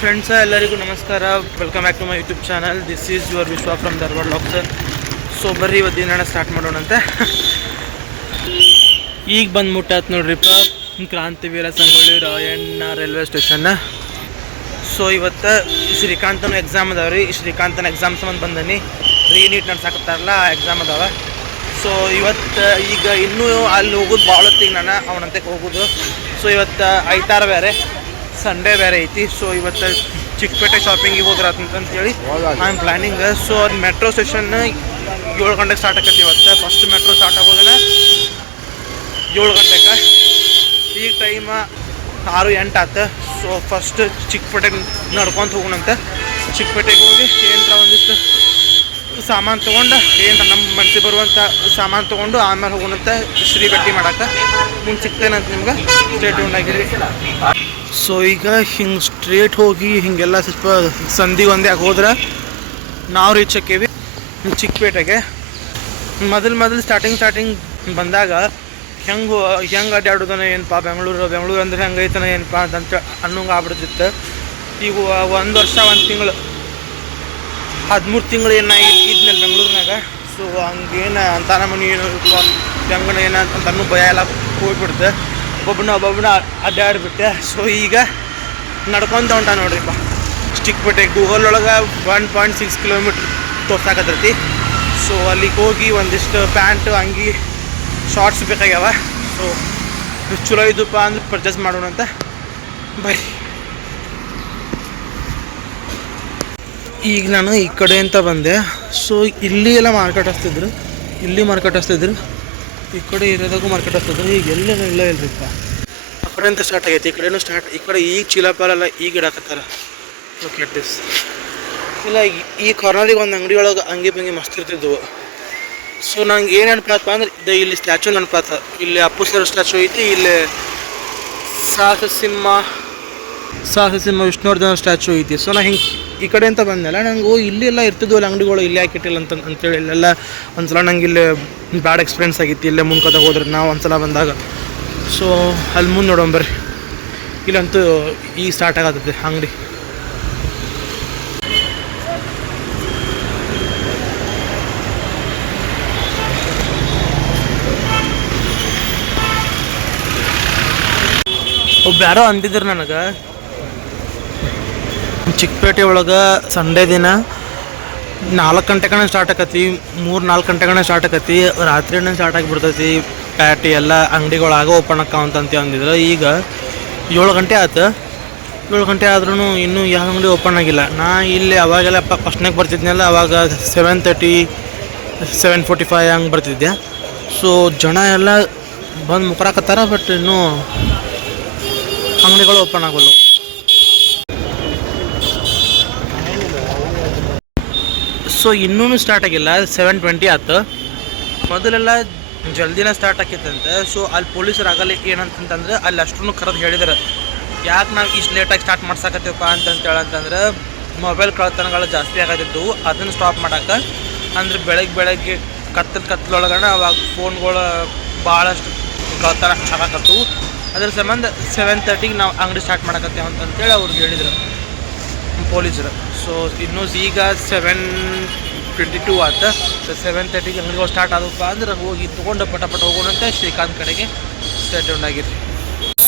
Friends ಎಲ್ಲರಿಗೂ ನಮಸ್ಕಾರ. Welcome back to my YouTube channel. This is your Vishwa from Dharwad ಲಾಕ್ಸರ್. So ಬರ್ರಿ ಇವತ್ತು ದಿನ ಸ್ಟಾರ್ಟ್ ಮಾಡೋಣಂತೆ. ಈಗ ಬಂದು ಮುಟ್ಟಾತ್ ನೋಡ್ರಿಪ್ಪ ಕ್ರಾಂತಿವೀರ ಸಂಗೊಳ್ಳಿ ರಾಯಣ್ಣ ರೈಲ್ವೆ ಸ್ಟೇಷನ್ನ. ಸೊ ಇವತ್ತು ಶ್ರೀಕಾಂತನ ಎಕ್ಸಾಮ್ ಅದಾವೆ ರೀ. ಶ್ರೀಕಾಂತನ ಎಕ್ಸಾಮ್ ಸಂಬಂಧ ಬಂದನಿ. ರೀನೀಟ್ ನಡ್ಸಾಕತ್ತಾರಲ್ಲ ಆ ಎಕ್ಸಾಮ್ ಅದಾವೆ. ಸೊ ಇವತ್ತು ಈಗ ಇನ್ನೂ ಅಲ್ಲಿ ಹೋಗೋದು ಭಾಳ ಹೊತ್ತಿಗೆ ನಾನು ಅವನಂತೆ ಹೋಗೋದು. ಸೊ ಇವತ್ತು ಐತಾರ ಬೇರೆ, ಸಂಡೇ ಬೇರೆ ಐತಿ. ಸೊ ಇವತ್ತು ಚಿಕ್ಕಪೇಟೆ ಶಾಪಿಂಗಿಗೆ ಹೋದ್ರಂತಂತೇಳಿ ಐ ಆಮ್ ಪ್ಲ್ಯಾನಿಂಗ್. ಸೊ ಅದು ಮೆಟ್ರೋ ಸ್ಟೇಷನ್ 7 ಗಂಟೆಗೆ ಸ್ಟಾರ್ಟ್ ಆಕೈತಿ. ಇವತ್ತು ಫಸ್ಟ್ ಮೆಟ್ರೋ ಸ್ಟಾರ್ಟ್ ಆಗೋದನ್ನ 7 ಗಂಟೆಗೆ. ಈಗ ಟೈಮ್ 6:08 ಆಯ್ತು. So first ಚಿಕ್ಕಪೇಟೆಗೆ ನಡ್ಕೊತ ಹೋಗೋಣಂತೆ. ಚಿಕ್ಕಪೇಟೆಗೆ ಹೋಗಿ ಏನರ ಒಂದಿಷ್ಟು ಸಾಮಾನು ತೊಗೊಂಡು ಏನು ನಮ್ಮ ಮನಸ್ಸಿಗೆ ಬರುವಂಥ ಸಾಮಾನು ತೊಗೊಂಡು ಆಮೇಲೆ ಹೋಗೋಣಂತೆ ಶ್ರೀ ಭೇಟಿ ಮಾಡೋಕೆ. ಮುಂದೆ ಸಿಗ್ತೇನಂತ ನಿಮ್ಗೆ, ಸ್ಟೇ ಟ್ಯೂನ್ ಆಗಿರಿ. ಸೊ ಈಗ ಹಿಂಗೆ ಸ್ಟ್ರೇಟ್ ಹೋಗಿ ಹಿಂಗೆಲ್ಲ ಸ್ವಲ್ಪ ಸಂಧಿಗೆ ಒಂದೇ ಹೋದ್ರೆ ನಾವು ರೀಚ್ ಆಕೇವಿ ಚಿಕ್ಕಪೇಟೆಗೆ. ಮೊದಲು ಸ್ಟಾರ್ಟಿಂಗ್ ಬಂದಾಗ ಹೆಂಗೆ ಅಡ್ಡಾಡೋದನ ಏನಪ್ಪ ಬೆಂಗಳೂರು ಅಂದ್ರೆ ಹೆಂಗೈತನ ಏನಪ್ಪ ಅಂತ ಅನ್ನೋಂಗೆ ಆಗ್ಬಿಡ್ತಿತ್ತು. ಈಗ 1 ವರ್ಷ 1 ತಿಂಗಳು 13 ತಿಂಗಳು ಇದ್ಮೇಲೆ ಬೆಂಗಳೂರಿನಾಗ. ಸೊ ಹಂಗೇನು ಅಂತಾನ ಮನೆ ಏನು ಹೆಂಗಣ ಏನಂತ ಅನ್ನೋ ಭಯ ಎಲ್ಲ ಹೋಗ್ಬಿಡ್ತೆ. ಒಬ್ಬೊಬ್ಬನ ಅಡ್ಡಾಡ್ಬಿಟ್ಟೆ. ಸೊ ಈಗ ನಡ್ಕೊತ ಹೊಂಟ ನೋಡ್ರಿಪ್ಪ ಚಿಕ್ಕಪೇಟೆ. ಗೂಗಲ್ ಒಳಗೆ 1.6 ಕಿಲೋಮೀಟ್ರ್ ತೋರ್ಸಾಕತ್ತೈತಿ. ಸೊ ಅಲ್ಲಿಗೆ ಹೋಗಿ ಒಂದಿಷ್ಟು ಪ್ಯಾಂಟು ಅಂಗಿ ಶಾರ್ಟ್ಸ್ ಬೇಕಾಗ್ಯಾವ. ಸೊ ಚಲೋ ಇದ್ದಪ್ಪ ಅಂದ್ರೆ ಪರ್ಚೇಸ್ ಮಾಡೋಣಂತ ಬರ್ರಿ. ಈಗ ನಾನು ಈ ಕಡೆ ಅಂತ ಬಂದೆ. ಸೊ ಇಲ್ಲಿ ಎಲ್ಲ ಮಾರ್ಕೆಟ್ ಹಚ್ತಿದ್ರು, ಇಲ್ಲಿ ಮಾರ್ಕೆಟ್ ಹಚ್ತಿದ್ರು, ಈ ಕಡೆ ಇರೋದಾಗೂ ಮಾರ್ಕೆಟ್ ಹಚ್ತಿದ್ರು. ಈಗ ಎಲ್ಲೇನೂ ಇಲ್ಲರಿಪ್ಪ. ಆ ಕಡೆ ಅಂತ ಸ್ಟಾರ್ಟ್ ಆಗೈತಿ, ಈ ಕಡೆನೂ ಸ್ಟಾರ್ಟ್. ಈ ಕಡೆ ಈಗ ಚೀಲಪಾಲೆಲ್ಲ ಈಗ ಇಡಾಕತ್ತಾರ. ಓಕೆ ದಿಸ್ ಇಲ್ಲ. ಈ ಕಾರ್ನರಿಗೆ ಒಂದು ಅಂಗಡಿ ಒಳಗೆ ಅಂಗಿ ಬಂಗಿ ಮಸ್ತ್ ಇರ್ತಿದ್ವು. ಸೊ ನಂಗೆ ಏನು ನೆನಪಾತಪ್ಪ ಅಂದ್ರೆ ಇಲ್ಲಿ ಸ್ಟ್ಯಾಚು ನೆನಪಾತ. ಇಲ್ಲಿ ಅಪ್ಪು ಸರ್ ಸ್ಟ್ಯಾಚು ಐತಿ. ಇಲ್ಲಿ ಸಾಹಸ ಸಿಂಹ ವಿಷ್ಣುವರ್ಧನ ಸ್ಟ್ಯಾಚು ಐತಿ. ಸೊ ನಾ ಹಿಂಗೆ ಈ ಕಡೆ ಅಂತ ಬಂದೆಲ್ಲ ನಂಗೆ ಇಲ್ಲಿ ಎಲ್ಲ ಇರ್ತಿದ್ವಲ್ಲ ಅಂಗಡಿಗಳು, ಇಲ್ಲಿ ಯಾಕಿಟ್ಟಿಲ್ಲ ಅಂತೇಳಿ ಇಲ್ಲೆಲ್ಲ ಒಂದ್ಸಲ ನಂಗೆ ಇಲ್ಲಿ ಬ್ಯಾಡ್ ಎಕ್ಸ್ಪೀರಿಯನ್ಸ್ ಆಗಿತ್ತು. ಇಲ್ಲೇ ಮುಂದ್ಕೋತ ಹೋದ್ರೆ ನಾವು ಒಂದ್ಸಲ ಬಂದಾಗ. ಸೊ ಅಲ್ಲಿ ಮುಂದೆ ನೋಡೋಣ ಬರ್ರಿ. ಇಲ್ಲಂತೂ ಈಗ ಸ್ಟಾರ್ಟ್ ಆಗತ್ತೈತೆ ಅಂಗಡಿ. ಯಾರೋ ಅಂದಿದ್ರು ನನಗೆ ಚಿಕ್ಕಪೇಟೆ ಒಳಗೆ ಸಂಡೇ ದಿನ 4 ಗಂಟೆಗಣ ಸ್ಟಾರ್ಟ್ ಆಕತಿ, 3-4 ಗಂಟೆಗಣ ಸ್ಟಾರ್ಟ್ ಆಕತಿ, ರಾತ್ರಿನೇ ಸ್ಟಾರ್ಟ್ ಆಗಿಬಿಡ್ತೈತಿ. ಪ್ಯಾಟಿ ಎಲ್ಲ ಅಂಗಡಿಗಳಾಗ ಓಪನ್ ಆಕಾವಂತಂತ ಅಂದಿದ್ರು. ಈಗ 7 ಗಂಟೆ ಆಯ್ತು. 7 ಗಂಟೆ ಆದ್ರೂ ಇನ್ನೂ ಯಾವ ಅಂಗಡಿ ಓಪನ್ ಆಗಿಲ್ಲ. ನಾ ಇಲ್ಲಿ ಅವಾಗೆಲ್ಲ ಫಸ್ಟ್ನಾಗ ಬರ್ತಿದ್ನಲ್ಲ, ಅವಾಗ 7:30 7:45 ಹಂಗೆ ಬರ್ತಿದ್ದೆ. ಸೊ ಜನ ಎಲ್ಲ ಬಂದು ಮುಖರಾಕತ್ತಾರ, ಬಟ್ ಇನ್ನೂ ಅಂಗಡಿಗಳು ಓಪನ್ ಆಗೋಲ್ಲ. ಸೊ ಇನ್ನೂ ಸ್ಟಾರ್ಟ್ ಆಗಿಲ್ಲ. 7:20 ಆಯ್ತು. ಮೊದಲೆಲ್ಲ ಜಲ್ದಿನ ಸ್ಟಾರ್ಟ್ ಆಕೈತಂತೆ. ಸೊ ಅಲ್ಲಿ ಪೊಲೀಸರು ಆಗಲ್ಲ ಏನಂತಂದ್ರೆ ಅಲ್ಲಿ ಅಷ್ಟೂ ಕರೆದು ಹೇಳಿದಾರೆ, ಯಾಕೆ ನಾವು ಇಷ್ಟು ಲೇಟಾಗಿ ಸ್ಟಾರ್ಟ್ ಮಾಡ್ಸಾಕತ್ತೀವಪ್ಪ ಅಂತಂತೇಳಂತಂದ್ರೆ ಮೊಬೈಲ್ ಕಳ್ತನಗಳು ಜಾಸ್ತಿ ಆಗತ್ತಿದ್ದವು. ಅದನ್ನು ಸ್ಟಾಪ್ ಮಾಡೋಕೆ ಅಂದ್ರೆ ಬೆಳಗ್ಗೆ ಕತ್ತಲೊಳಗಡೆ ಅವಾಗ ಫೋನ್ಗಳು ಭಾಳಷ್ಟು ಕಳ್ತನ ಆಗಾಕತ್ತವು. ಅದ್ರ ಸಂಬಂಧ 7:30ಗೆ ನಾವು ಅಂಗಡಿ ಸ್ಟಾರ್ಟ್ ಮಾಡಕತ್ತೇವೆ ಅಂತೇಳಿ ಅವ್ರಿಗೆ ಹೇಳಿದ್ರು ಪೊಲೀಸರು. ಸೊ ಇನ್ನೂ ಈಗ 7:22 ಆಯ್ತು. ಸೊ 7:30ಗೆ ಅಂಗಡಿಗಳು ಸ್ಟಾರ್ಟ್ ಆದಪ್ಪ ಅಂದ್ರೆ ಹೋಗಿ ತೊಗೊಂಡು ಪಟ ಹೋಗೋಣಂತೆ ಶ್ರೀಕಾಂತ್ ಕಡೆಗೆ. ಸ್ಟೇಟ್ ಆಗಿರಿ.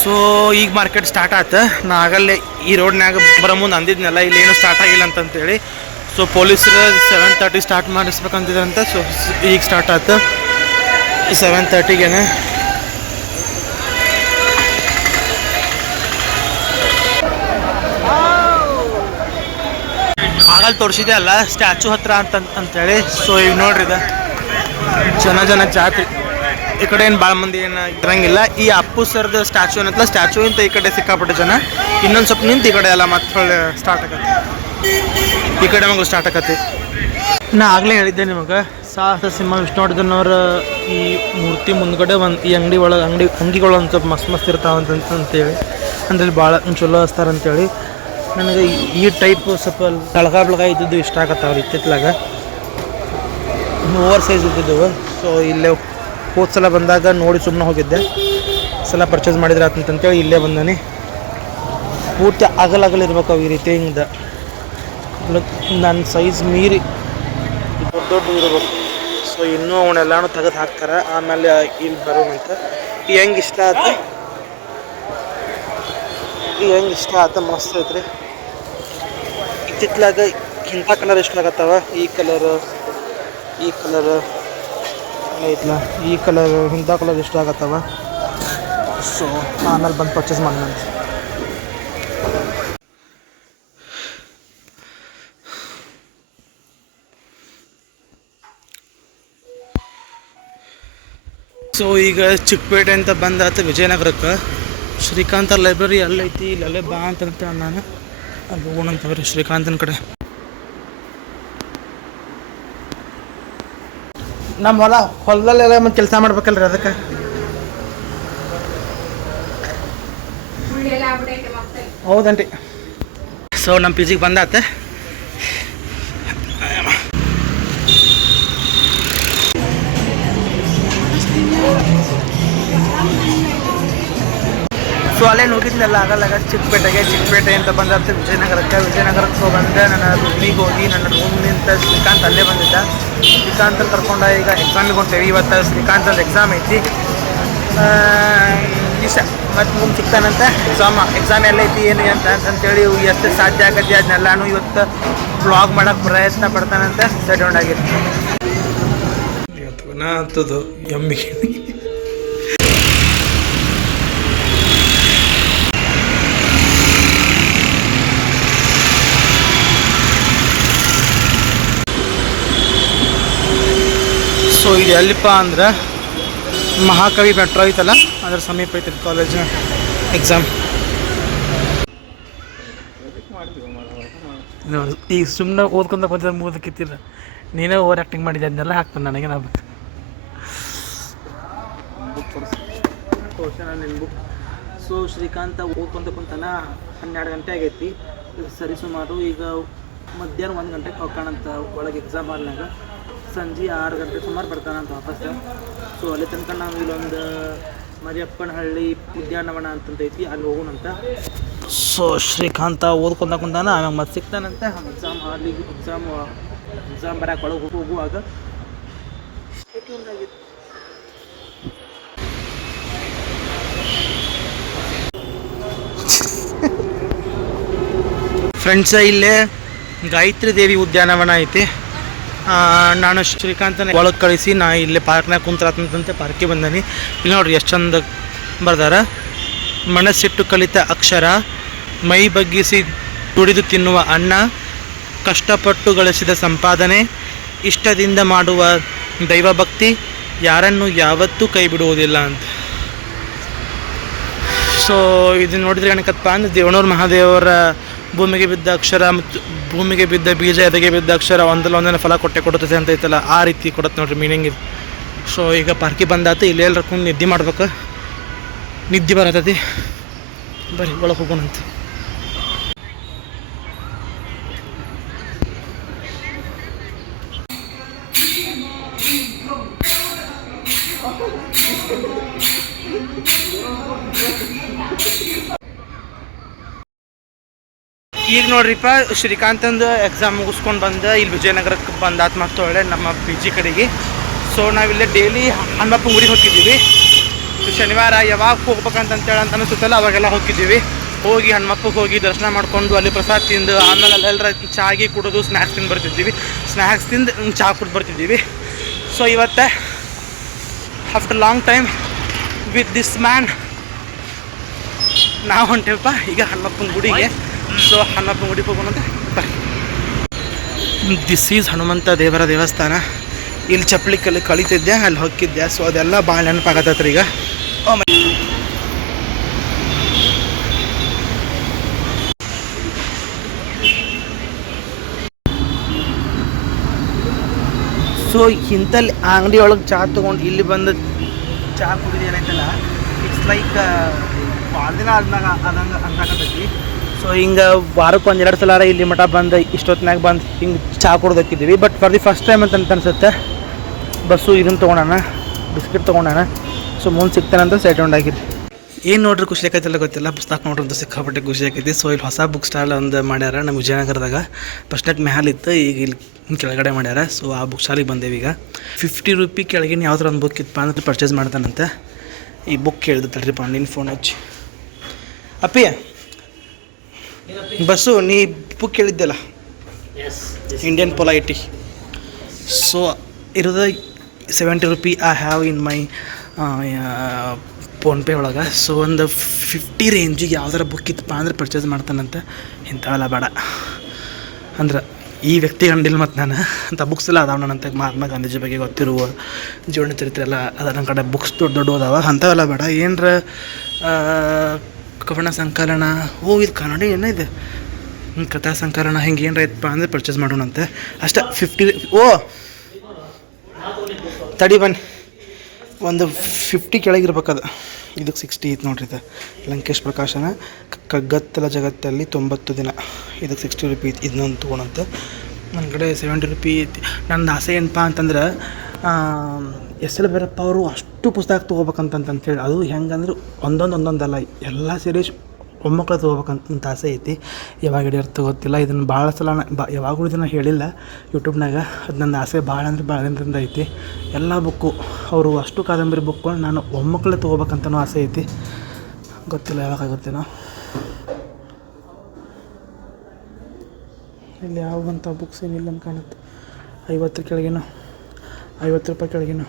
ಸೊ ಈಗ ಮಾರ್ಕೆಟ್ ಸ್ಟಾರ್ಟ್ ಆಯ್ತು. ನಾ ಆಗಲ್ಲೇ ಈ ರೋಡ್ನಾಗ ಬರೋ ಮುಂದೆ ಅಂದಿದ್ನಲ್ಲ ಇಲ್ಲೇನು ಸ್ಟಾರ್ಟ್ ಆಗಿಲ್ಲ ಅಂತಂತೇಳಿ. ಸೊ ಪೊಲೀಸರು 7:30 ಸ್ಟಾರ್ಟ್ ಮಾಡಿಸ್ಬೇಕಂತಿದ್ರಂತೆ. ಸೊ ಈಗ ಸ್ಟಾರ್ಟ್ ಆಯ್ತು 7:30ಗೆ. ಆಗಲ್ಲಿ ತೋರಿಸಿದೆ ಅಲ್ಲ ಸ್ಟ್ಯಾಚು ಹತ್ರ ಅಂತೇಳಿ. ಸೊ ಈಗ ನೋಡ್ರಿ ಇದು ಜನ ಜಾತ್ರೆ. ಈ ಕಡೆ ಏನು ಭಾಳ ಮಂದಿ ಏನು ಇರಂಗಿಲ್ಲ. ಈ ಅಪ್ಪು ಸರ್ದು ಸ್ಟ್ಯಾಚು ಏನಂತಲ್ಲ, ಸ್ಟ್ಯಾಚು ಇಂತ ಈ ಕಡೆ ಸಿಕ್ಕಾಪಟ್ಟೆ ಜನ. ಇನ್ನೊಂದು ಸ್ವಲ್ಪ ನಿಂತು ಈ ಕಡೆ ಎಲ್ಲ ಮತ್ತೆ ಸ್ಟಾರ್ಟ್ ಆಗತ್ತೆ. ಈ ಕಡೆ ಮಗಳು ಸ್ಟಾರ್ಟ್ ಆಕತಿ. ನಾ ಆಗಲೇ ಹೇಳಿದ್ದೆ ನಿಮಗೆ, ಸಾಹಸ ಸಿಂಹ ವಿಷ್ಣುವರ್ಧನವ್ರ ಈ ಮೂರ್ತಿ ಮುಂದ್ಗಡೆ ಈ ಅಂಗಡಿ ಒಳಗೆ ಅಂಗಿಗಳು ಒಂದು ಸ್ವಲ್ಪ ಮಸ್ತ್ ಇರ್ತಾವಂತಂತೇಳಿ ಅಂದ್ರೆ ಭಾಳ ಚಲೋ ಹಚ್ತಾರಂತೇಳಿ. ನನಗೆ ಈ ಟೈಪ್ ಸ್ವಲ್ಪ ಬೆಳಗ ಇದ್ದಿದ್ದು ಇಷ್ಟ ಆಗತ್ತವ್ರು ಇತ್ತಿತ್ಲಾಗ. ಓವರ್ ಸೈಜ್ ಇದ್ದಿದ್ದವು. ಸೊ ಇಲ್ಲೇ ಹೋದ ಬಂದಾಗ ನೋಡಿ ಸುಮ್ಮನೆ ಹೋಗಿದ್ದೆ. ಸಲ ಪರ್ಚೇಸ್ ಮಾಡಿದ್ರೆ ಅಂತಂತೇಳಿ ಇಲ್ಲೇ ಬಂದಾನೆ. ಪೂರ್ತಿ ಅಗಲಿರ್ಬೇಕು ಅವು ಈ ರೀತಿ ಹಿಂಗೆ ನನ್ನ ಸೈಜ್ ಮೀರಿ ದೊಡ್ಡ ಇರ್ಬೇಕು. ಸೊ ಇನ್ನೂ ಅವನ್ನೆಲ್ಲನೂ ತೆಗೆದು ಹಾಕ್ತಾರೆ, ಆಮೇಲೆ ಇಲ್ಲಿ ಬರೋಣಂತ. ಹೆಂಗೆ ಇಷ್ಟ ಆಯ್ತು, ಹೆಂಗೆ ಇಷ್ಟ ಆಯ್ತು, ಮಸ್ತ್ ಐತ್ರಿ. ಇತ್ತಿತ್ಲಾಗ ಇಂಥ ಕಲರ್ ಇಷ್ಟ ಆಗತ್ತವ, ಈ ಕಲರು ಐತ್ಲ, ಈ ಕಲರ್ ಇಂಥ ಕಲರ್ ಇಷ್ಟ ಆಗತ್ತವ. ಸೊ ಆಮೇಲೆ ಬಂದು ಪರ್ಚೇಸ್ ಮಾಡೋಣ. ಸೊ ಈಗ ಚಿಕ್ಕಪೇಟೆ ಅಂತ ಬಂದಾತ ವಿಜಯನಗರಕ್ಕೆ. ಶ್ರೀಕಾಂತ ಲೈಬ್ರರಿ ಎಲ್ಲೈತಿ, ಇಲ್ಲೇ ಬಾ ಅಂತಂತ ನಾನು ಅಲ್ಲಿ ಹೋಗೋಣಂತವ್ರಿ ಶ್ರೀಕಾಂತನ ಕಡೆ. ನಮ್ಮ ಹೊಲದಲ್ಲೆಲ್ಲ ಮತ್ತೆ ಕೆಲಸ ಮಾಡ್ಬೇಕಲ್ರಿ, ಅದಕ್ಕೆ ಹೌದನ್ರಿ. ಸೊ ನಮ್ಮ ಪಿ ಜಿಗೆ ಬಂದಾತ. ಸೊ ಅಲ್ಲೇನು ಹೋಗಿದ್ನಲ್ಲ ಆಗಲ್ಲ ಚಿಕ್ಕಪೇಟೆ ಅಂತ ಬಂದಾತ ವಿಜಯನಗರಕ್ಕೆ ಬಂದೆ. ನನ್ನ ರೂಮಿಗೆ ಹೋಗಿ ನನ್ನ ರೂಮ್ನಿಂದ ಶ್ರೀಕಾಂತ್ ಅಲ್ಲೇ ಬಂದಿದ್ದ. ಶ್ರೀಕಾಂತಲ್ಲಿ ಕರ್ಕೊಂಡ ಈಗ ಎಕ್ಸಾಮಿಗೆ ಹೊಂಟೇವಿ. ಇವತ್ತು ಶ್ರೀಕಾಂತದ ಎಕ್ಸಾಮ್ ಐತಿ. ಇಷ್ಟ ಮತ್ತು ಮುಂದೆ ಸಿಗ್ತಾನಂತ. ಎಕ್ಸಾಮ್ ಎಲ್ಲೈತಿ ಏನು ಅಂತೇಳಿ ಎಷ್ಟು ಸಾಧ್ಯ ಆಗತ್ತೆ ಅದನ್ನೆಲ್ಲಾನು ಇವತ್ತು ಬ್ಲಾಗ್ ಮಾಡೋಕ್ಕೆ ಪ್ರಯತ್ನ ಪಡ್ತಾನಂತ ಸೆಟೌಂಡ್ ಆಗಿತ್ತು. ಇವತ್ತು ನಾ ಅಂತದ್ದು ಎಮ್ಮಿಗೆ ಸೊ ಇದು ಎಲ್ಲಿಪ್ಪ ಅಂದ್ರೆ ಮಹಾಕವಿ ಮೆಟ್ರೋ ಐತಲ್ಲ, ಅದ್ರ ಸಮೀಪ ಐತಿ ಕಾಲೇಜ್ ಎಕ್ಸಾಮ್. ಈಗ ಸುಮ್ಮನೆ ಓದ್ಕೊಂಡ ಬಂದ ಮೂದಕ್ಕಿತ್ತಿಲ್ಲ, ನೀನೇ ಓವರ್ ಆ್ಯಕ್ಟಿಂಗ್ ಮಾಡಿದ್ದೆ, ಅದನ್ನೆಲ್ಲ ಹಾಕ್ತಾನೆ ನನಗೆ. ನಾವು ಬುಕ್ ಸೊ ಶ್ರೀಕಾಂತ ಓದ್ಕೊಂತ ಕುಂತಾನ. 12 ಗಂಟೆ ಆಗೈತಿ ಸರಿ ಸುಮಾರು. ಈಗ ಮಧ್ಯಾಹ್ನ 1 ಗಂಟೆಗೆ ಹೋಗ್ಕಾಣಂತ ಒಳಗೆ ಎಕ್ಸಾಮ್ ಹಾಲ್ನಾಗ. ಸಂಜೆ 6 ಗಂಟೆ ಸುಮಾರು ಬರ್ತಾನಂತ ವಾಪಸ್. ಸೊ ಅಲ್ಲಿ ತನಕ ನಾವು ಇಲ್ಲೊಂದು ಮರಿಯಪ್ಪನಹಳ್ಳಿ ಉದ್ಯಾನವನ ಅಂತಂತೈತಿ, ಅಲ್ಲಿ ಹೋಗೋಣಂತ. ಸೊ ಶ್ರೀಕಾಂತ ಓದ್ಕೊಂಡ ಕುಂತಾನ, ಆಮೇಲೆ ಮತ್ತೆ ಸಿಗ್ತಾನಂತೆ ಎಕ್ಸಾಮ್ ಹಾಲಿಗೆ. ಎಕ್ಸಾಮ್ ಬರೋಕೆ ಒಳಗೆ ಹೋಗುವಾಗ ಫ್ರೆಂಡ್ಸ, ಇಲ್ಲೇ ಗಾಯತ್ರಿ ದೇವಿ ಉದ್ಯಾನವನ ಐತಿ. ನಾನು ಶ್ರೀಕಾಂತನ ಒಳಗೆ ಕಳಿಸಿ ನಾ ಇಲ್ಲೇ ಪಾರ್ಕ್ನಾಗ ಕುಂತ್ರಂತೆ ಪಾರ್ಕಿಗೆ ಬಂದಾನಿ. ಇಲ್ಲಿ ನೋಡ್ರಿ ಎಷ್ಟು ಚಂದ ಬರ್ದಾರ. ಮನಸ್ಸಿಟ್ಟು ಕಲಿತ ಅಕ್ಷರ, ಮೈ ಬಗ್ಗಿಸಿ ದುಡಿದು ತಿನ್ನುವ ಅನ್ನ, ಕಷ್ಟಪಟ್ಟು ಗಳಿಸಿದ ಸಂಪಾದನೆ, ಇಷ್ಟದಿಂದ ಮಾಡುವ ದೈವಭಕ್ತಿ, ಯಾರನ್ನು ಯಾವತ್ತೂ ಕೈ ಬಿಡುವುದಿಲ್ಲ ಅಂತ. ಸೊ ಇದು ನೋಡಿದ್ರೆ ಏನಕ್ಕಪ್ಪ ಅಂದ್ರೆ ದೇವನೂರು ಮಹಾದೇವರ ಭೂಮಿಗೆ ಬಿದ್ದ ಅಕ್ಷರ ಮತ್ತು ಭೂಮಿಗೆ ಬಿದ್ದ ಬೀಜ ಎದೆಗೆ ಬಿದ್ದ ಅಕ್ಷರ ಒಂದೊಂದನೇ ಫಲ ಕೊಡುತ್ತದೆ ಅಂತ ಐತಲ್ಲ, ಆ ರೀತಿ ಕೊಡುತ್ತೆ ನೋಡ್ರಿ ಮೀನಿಂಗ್ ಇದು. ಸೊ ಈಗ ಪಾರ್ಕಿಗೆ ಬಂದಾತು, ಇಲ್ಲಿ ಎಲ್ಲರಕೊಂಡು ನಿದ್ದೆ ಮಾಡ್ಬೇಕು. ನಿದ್ದೆ ಬರತೈತಿ, ಬರ್ರಿ ಒಳಗೆ ಹೋಗೋಣಂತ. ಈಗ ನೋಡ್ರಿಪ್ಪ ಶ್ರೀಕಾಂತಂದು ಎಕ್ಸಾಮ್ ಮುಗಿಸ್ಕೊಂಡು ಬಂದು ಇಲ್ಲಿ ವಿಜಯನಗರಕ್ಕೆ ಬಂದಾತ ಮತ್ತು ಒಳ್ಳೆ ನಮ್ಮ ಪಿ ಜಿ ಕಡೆಗೆ. ಸೊ ನಾವಿಲ್ಲೇ ಡೈಲಿ ಹನುಮಪ್ಪನ ಗುಡಿಗೆ ಹೋಗಿದ್ದೀವಿ. ಶನಿವಾರ ಯಾವಾಗ ಹೋಗ್ಬೇಕಂತೇಳಿ ಅಂತ ಅನಿಸುತ್ತಲ್ಲ ಅವಾಗೆಲ್ಲ ಹೋಗಿದ್ದೀವಿ. ಹೋಗಿ ಹನುಮಪ್ಪಗೆ ಹೋಗಿ ದರ್ಶನ ಮಾಡಿಕೊಂಡು ಅಲ್ಲಿ ಪ್ರಸಾದ ತಿಂದು ಆಮೇಲೆ ಅಲ್ಲೆಲ್ಲರ ಚಾಗಿ ಕುಡಿದು ಸ್ನ್ಯಾಕ್ಸ್ ತಿಂದು ಬರ್ತಿದ್ದೀವಿ. ಸ್ನ್ಯಾಕ್ಸ್ ತಿಂದು ಚಹಾ ಕುಡಿದು ಬರ್ತಿದ್ದೀವಿ. ಸೊ ಇವತ್ತು after long time with this man ನಾವು ಹೊಂಟೇವಪ್ಪ ಈಗ ಹನುಮಪ್ಪನ ಗುಡಿಗೆ. ಸೊ ಹನುಮಪ್ಪನ ಗುಡಿಗೆ ಹೋಗೋಣಂತ ಬರ್ರಿ. ದಿಸ್ ಈಸ್ ಹನುಮಂತ ದೇವರ ದೇವಸ್ಥಾನ. ಇಲ್ಲಿ ಚಪ್ಪಲಿ ಕಳಿತಿದ್ದೆ, ಅಲ್ಲಿ ಹೋಗಿದ್ದೆ. ಸೊ ಅದೆಲ್ಲ ಭಾಳ ನೆನಪಾಗತ್ತೈತ್ರಿ ಈಗ. ಸೊ ಇಂಥಲ್ಲಿ ಅಂಗಡಿ ಒಳಗೆ ಚಹಾ ತೊಗೊಂಡು ಇಲ್ಲಿ ಬಂದು ಚಹಾ ಕುಡಿದು ಏನೈತಲ್ಲ, ಇಟ್ಸ್ ಲೈಕ್ ಭಾಳ ದಿನ ಆದ್ಮ್ಯಾಗ ಅದಂಗೆ ಅನ್ಸಾಕತ್ತೈತಿ. ಸೊ ಹಿಂಗೆ ವಾರಕ್ಕೆ 1-2 ಸಲ ಇಲ್ಲಿ ಮಠ ಬಂದು ಇಷ್ಟೊತ್ತಿನಾಗ ಬಂದು ಹಿಂಗೆ ಚಹಾ ಕುಡ್ದು ಹೋಗಿದ್ದೀವಿ. But for the first time ಅಂತ ಅನ್ಸುತ್ತೆ. ಬಸ್ಸು ಇದನ್ನು ತೊಗೊಂಡಾನ, ಬಿಸ್ಕಿಟ್ ತೊಗೊಂಡಾನ. ಸೊ ಮುಂದೆ ಸಿಗ್ತಾನಂತ ಸೆಟೌಂಡ್ ಆಗಿರಿ. ಏನು ನೋಡ್ರಿ ಖುಷಿ ಆಕೈತಿಲ್ಲ ಗೊತ್ತಿಲ್ಲ, ಪುಸ್ತಕ ನೋಡ್ರಿ ಅಂತ ಸಿಕ್ಕಾಪಟ್ಟೆ ಖುಷಿ ಆಕೈತಿ. ಸೊ ಇಲ್ಲಿ ಹೊಸ ಬುಕ್ ಸ್ಟಾಲ್ ಒಂದು ಮಾಡ್ಯಾರ ನಮ್ಮ ವಿಜಯನಗರದಾಗ. ಫಸ್ಟ್ನಾಗ ಮ್ಯಾಲಿತ್ತು, ಈಗ ಇಲ್ಲಿ ಕೆಳಗಡೆ ಮಾಡ್ಯಾರ. ಸೊ ಆ ಬುಕ್ ಸ್ಟಾಲಿಗೆ ಬಂದೇವಿ ಈಗ. 50 ರೂಪಾಯಿ ಕೆಳಗಿನ ಯಾವ್ದಾರ ಒಂದು ಬುಕ್ ಇತ್ತು ಅಂದ್ರೆ ಪರ್ಚೇಸ್ ಮಾಡ್ತಾನಂತೆ. ಈ ಬುಕ್ ಕೇಳಿದ ತಡ್ರಿಪ್ಪ ನಿನ್ನ ಫೋನ್ ಹಚ್ಚಿ. ಅಪ್ಪಿ ಬಸ್ಸು ನೀ ಬುಕ್ ಕೇಳಿದ್ದೆಲ್ಲ, ಇಂಡಿಯನ್ ಪೊಲೈಟಿ. ಸೊ ಇರೋದ 70 ರೂಪಾಯಿ I have in my PhonePe ಒಳಗೆ. ಸೊ ಒಂದು 50 ರೇಂಜಿಗೆ ಯಾವ್ದಾರ ಬುಕ್ ಇತ್ತಪ್ಪ ಅಂದ್ರೆ ಪರ್ಚೇಸ್ ಮಾಡ್ತಾನಂತೆ. ಇಂಥವೆಲ್ಲ ಬೇಡ ಅಂದ್ರೆ ಈ ವ್ಯಕ್ತಿ ಗಂಡಿಲ್ಲ ಮತ್ತು ನಾನು ಅಂತ ಬುಕ್ಸ್ ಎಲ್ಲ ಅದಾವ ನನ್ನಂತೆ. ಮಹಾತ್ಮ ಗಾಂಧೀಜಿ ಬಗ್ಗೆ ಗೊತ್ತಿರುವ ಜೀವನ ಚರಿತ್ರೆ ಎಲ್ಲ ಅದ ನನ್ನ ಕಡೆ. ಬುಕ್ಸ್ ದೊಡ್ಡ ದೊಡ್ಡ ಅದಾವ, ಅಂಥವೆಲ್ಲ ಬೇಡ. ಏನರ ಕವನ ಸಂಕಲನ, ಇದು ಕನ್ನಡ ಏನಿದೆ, ಕಥಾ ಸಂಕಲನ ಹಿಂಗೆ ಏನರ ಇತ್ತಪ್ಪ ಅಂದರೆ ಪರ್ಚೇಸ್ ಮಾಡೋಣಂತೆ ಅಷ್ಟೇ. 50 ತಡಿ ಬನ್ನಿ, ಒಂದು 50 ಕೆಳಗಿರ್ಬೇಕದು. ಇದಕ್ಕೆ 60 ಐತೆ ನೋಡ್ರಿ. ಇದು ಲಂಕೇಶ್ ಪ್ರಕಾಶನ ಕಗ್ಗತ್ತಲ ಜಗತ್ತಲ್ಲಿ 90 ದಿನ. ಇದಕ್ಕೆ 60 ರೂಪಾಯಿ ಐತಿ. ಇದನ್ನೊಂದು ತೊಗೊಳಂತೆ. ನನ್ನ ಕಡೆ 70 ರೂಪಾಯಿ ಐತಿ. ನನ್ನ ಆಸೆ ಏನಪ್ಪ ಅಂತಂದ್ರೆ ಎಸ್ ಎಲ್ ಭೈರಪ್ಪ ಅವರು ಅಷ್ಟು ಪುಸ್ತಕ ತೊಗೋಬೇಕಂತಂತೇಳಿ. ಅದು ಹೆಂಗಂದ್ರೆ ಒಂದೊಂದಲ್ಲ ಎಲ್ಲ ಸೇರಿ ಒಮ್ಮಕ್ಕಳು ತೊಗೋಬೇಕಂತ ಆಸೆ ಐತಿ. ಯಾವಾಗ ಹಿಡಿಯರ್ತ ಗೊತ್ತಿಲ್ಲ. ಇದನ್ನು ಭಾಳ ಸಲ ಯಾವಾಗಲೂ ಇದನ್ನು ಹೇಳಿಲ್ಲ ಯೂಟ್ಯೂಬ್ನಾಗ. ಅದು ನನ್ನ ಆಸೆ ಭಾಳ ಅಂದ್ರೆ ಭಾಳ ದಿನದಿಂದ ಐತಿ. ಎಲ್ಲ ಬುಕ್ಕು ಅವರು ಅಷ್ಟು ಕಾದಂಬರಿ ಬುಕ್ಗಳು ನಾನು ಒಮ್ಮಕ್ಕಳೇ ತೊಗೋಬೇಕಂತನೂ ಆಸೆ ಐತಿ. ಗೊತ್ತಿಲ್ಲ ಯಾವಾಗಾಗುತ್ತೇನೋ. ಇಲ್ಲಿ ಯಾವಂಥ ಬುಕ್ಸ್ ಏನಿಲ್ಲ ಅಂತ ಕಾಣುತ್ತೆ. 50 ಕೆಳಗೇನೋ, 50 ರೂಪಾಯಿ ಕೆಳಗೇನೋ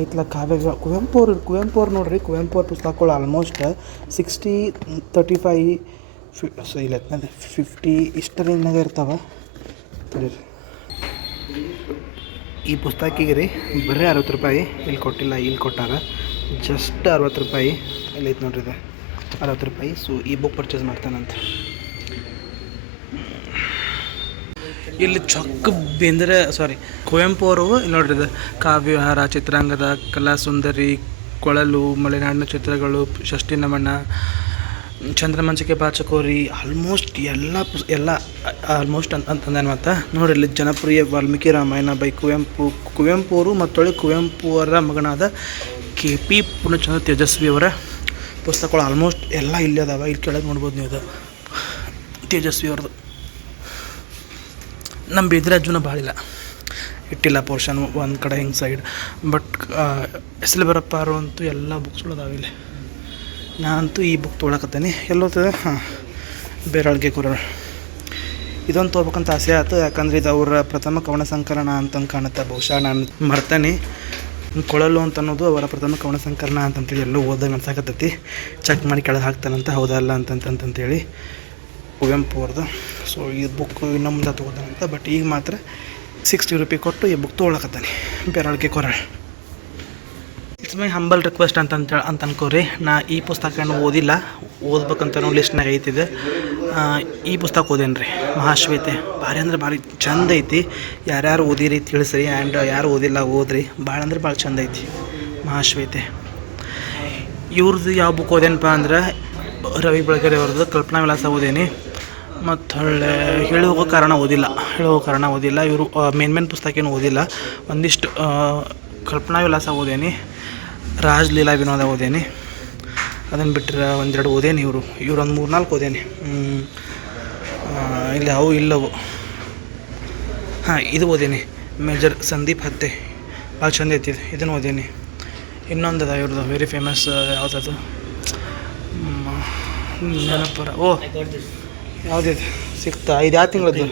ಐತ್ಲ. ಕಾವ್ಯ ಕುವೆಂಪು ಅವ್ರು ನೋಡ್ರಿ. ಕುವೆಂಪು ಅವ್ರ ಪುಸ್ತಕಗಳು ಆಲ್ಮೋಸ್ಟ್ 60, 35 ಸೊ ಇಲ್ಲ 50 ಇಷ್ಟು ರೇಂಜ್ನಾಗ ಇರ್ತಾವೆ. ಈ ಪುಸ್ತಕಿಗೆ ರೀ ಬರೀ 60 ರೂಪಾಯಿ. ಇಲ್ಲಿ ಕೊಟ್ಟಿಲ್ಲ, ಇಲ್ಲಿ ಕೊಟ್ಟಾರ ಜಸ್ಟ್ 60 ರೂಪಾಯಿ. ಇಲ್ಲಿ ಐತೆ ನೋಡ್ರಿ, ಇದು 60 ರೂಪಾಯಿ. ಸೊ ಈ ಬುಕ್ ಪರ್ಚೇಸ್ ಮಾಡ್ತಾನಂತ. ಇಲ್ಲಿ ಚೊಕ್ಕ ಬೇಂದ್ರೆ ಕುವೆಂಪು ಅವರು ಇಲ್ಲಿ ನೋಡ್ರಿ, ಇದು ಕಾವ್ಯವಿಹಾರ, ಚಿತ್ರಾಂಗದ ಕಲಾ ಸುಂದರಿ, ಕೊಳಲು, ಮಲೆನಾಡಿನ ಚಿತ್ರಗಳು, ಷಷ್ಠಿ ನಮನ, ಚಂದ್ರಮಂಚಿಕೆ ಪಾಚಕೋರಿ, ಆಲ್ಮೋಸ್ಟ್ ಎಲ್ಲ ಆಲ್ಮೋಸ್ಟ್ ಅಂತಂದೇನು ಮತ್ತು ನೋಡ್ರಿ. ಇಲ್ಲಿ ಜನಪ್ರಿಯ ವಾಲ್ಮೀಕಿ ರಾಮಾಯಣ ಬೈ ಕುವೆಂಪು ಅವರು ಮತ್ತು ಕುವೆಂಪು ಅವರ ಮಗನಾದ KP ಪೂರ್ಣಚಂದ್ರ ತೇಜಸ್ವಿಯವರ ಪುಸ್ತಕಗಳು ಆಲ್ಮೋಸ್ಟ್ ಎಲ್ಲ ಇಲ್ಲಿ ಅದಾವ. ಇಲ್ಲಿ ಕೆಳಗೆ ನೋಡ್ಬೋದು ನೀವು. ಅದು ತೇಜಸ್ವಿ ಅವ್ರದ್ದು. ನಮ್ಮ ಬೇದಿರಾಜುನ ಭಾಳಿಲ್ಲ ಇಟ್ಟಿಲ್ಲ ಪೋರ್ಷನ್ ಒಂದು ಕಡೆ ಹಿಂಗೆ side. But S L Bhyrappa ಅವರು ಅಂತೂ ಎಲ್ಲ ಬುಕ್ಸ್ಗಳು ಅದಾವೆ ಇಲ್ಲಿ. ನಾನಂತೂ ಈ ಬುಕ್ ತೊಗೊಳಕತ್ತೇನೆ. ಎಲ್ಲೋಗ್ತದೆ? ಬೇರಾಳ್ಗೆ ಕುರ ಇದೊಂದು ತೊಗೋಬೇಕಂತ ಆಸೆ ಆಯ್ತು. ಯಾಕಂದ್ರೆ ಇದು ಅವರ ಪ್ರಥಮ ಕವನ ಸಂಕಲನ ಅಂತಂದು ಕಾಣುತ್ತೆ. ಬಹುಶಃ ನಾನು ಮರ್ತೇನೆ. ಕೊಳಲು ಅಂತ ಅನ್ನೋದು ಅವರ ಪ್ರಥಮ ಕವನ ಸಂಕಲನ ಅಂತಂತೇಳಿ ಎಲ್ಲೂ ಓದಾಗ ಅನ್ಸಾಕತ್ತೈತಿ. ಚೆಕ್ ಮಾಡಿ ಕೆಳಗೆ ಹಾಕ್ತಾನಂತ, ಹೌದಲ್ಲ ಅಂತಂತೇಳಿ ಕುವೆಂಪು ಅವ್ರದ್ದು. ಸೊ ಈ ಬುಕ್ ಇನ್ನೂ ಮುಂದೆ ತೊಗೋತಾನಂತ. ಬಟ್ ಈಗ ಮಾತ್ರ 60 ರೂಪಾಯಿ ಕೊಟ್ಟು ಈ ಬುಕ್ ತೊಗೊಳಕತ್ತಾನೆ. ಬೇರಾಳ್ಗೆ ಕೊರ. ಇಟ್ಸ್ ಮೈ ಹಂಬಲ್ ರಿಕ್ವೆಸ್ಟ್ ಅಂತ ಅನ್ಕೋರಿ. ನಾ ಈ ಪುಸ್ತಕನ ಓದ್ಬೇಕಂತ ಲಿಸ್ಟ್ನಾಗ ಐತಿದೆ. ಈ ಪುಸ್ತಕ ಓದೇನು ರೀ, ಮಹಾಶ್ವೇತೆ. ಭಾರಿ ಅಂದ್ರೆ ಭಾರಿ ಚಂದ ಐತಿ. ಯಾರ್ಯಾರು ಓದಿರಿ ತಿಳಿಸ್ರಿ. ಆ್ಯಂಡ್ ಯಾರು ಓದಿಲ್ಲ ಓದ್ರಿ. ಭಾಳ ಅಂದ್ರೆ ಭಾಳ ಚಂದ ಐತಿ ಮಹಾಶ್ವೇತೆ. ಇವ್ರದ್ದು ಯಾವ ಬುಕ್ ಓದೇನಪ್ಪ ಅಂದ್ರೆ ರವಿ ಬೆಳಗೆರೆ ಅವ್ರದ್ದು ಕಲ್ಪನಾ ವಿಲಾಸ ಓದೇನಿ. ಮತ್ತು ಹೊಳ್ಳೆ ಹೇಳಿ ಹೋಗೋ ಕಾರಣ ಓದಿಲ್ಲ. ಇವರು ಮೇನ್ ಪುಸ್ತಕ ಏನು ಓದಿಲ್ಲ. ಒಂದಿಷ್ಟು ಕಲ್ಪನಾ ವಿಲಾಸ ಓದೇನಿ, ರಾಜಲೀಲಾ ವಿನೋದ ಓದೇನಿ. ಅದನ್ನು ಬಿಟ್ಟರೆ ಒಂದೆರಡು ಓದೇನಿ. ಇವರು ಒಂದು 3-4 ಓದೇನಿ. ಇಲ್ಲಿ ಅವು ಇಲ್ಲವು. ಇದು ಓದೇನಿ, ಮೇಜರ್ ಸಂದೀಪ್ ಹತ್ತೆ. ಭಾಳ ಚಂದ ಐತಿ. ಇದನ್ನು ಓದೇನಿ. ಇನ್ನೊಂದು ಅದ ಇವ್ರದ್ದು ವೆರಿ ಫೇಮಸ್. ಯಾವುದದು ನೆನಪರ ಯಾವುದಿದೆ ಸಿಗ್ತಾ? ಇದು ಯಾವ ತಿಂಗಳದ್ದು?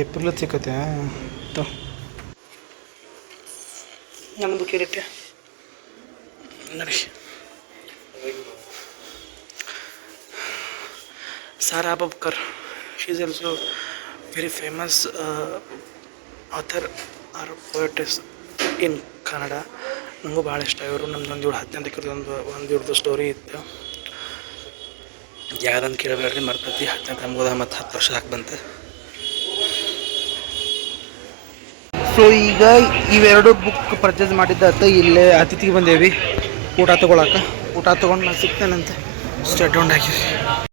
ಏಪ್ರಿಲದ್ದು ಸಿಕ್ಕತ್ತೆ. ನನ್ನ ಬುಕ್ ಇರುತ್ತೆ ನೋಡಿ. Sara Aboobacker, she is also very famous author or poetess in Kannada. ನನಗೂ ಭಾಳ ಇಷ್ಟ ಇವರು. ನಮ್ದೊಂದು 10ನೇ ಒಂದು ಇವ್ರದ್ದು ಸ್ಟೋರಿ ಇತ್ತು. ಯಾವ್ದಂತ ಕೇಳಬೇಡ್ರಿ, ಮರ್ತೈತಿ. 10ನೇ ತಮ್ಗೋದ ಮತ್ತು 10 ವರ್ಷ ಬಂತು. ಸೊ ಈಗ ಇವೆರಡು ಬುಕ್ ಪರ್ಚೇಸ್ ಮಾಡಿದ್ದಾತ. ಇಲ್ಲೇ ಅತಿಥಿಗೆ ಬಂದೇವಿ ಊಟ ತೊಗೊಳಕ್ಕೆ. ಊಟ ತೊಗೊಂಡು ನಾನು ಸಿಗ್ತೇನಂತೆ. ಸ್ಟೇಟ್ ಹಾಕಿರಿ.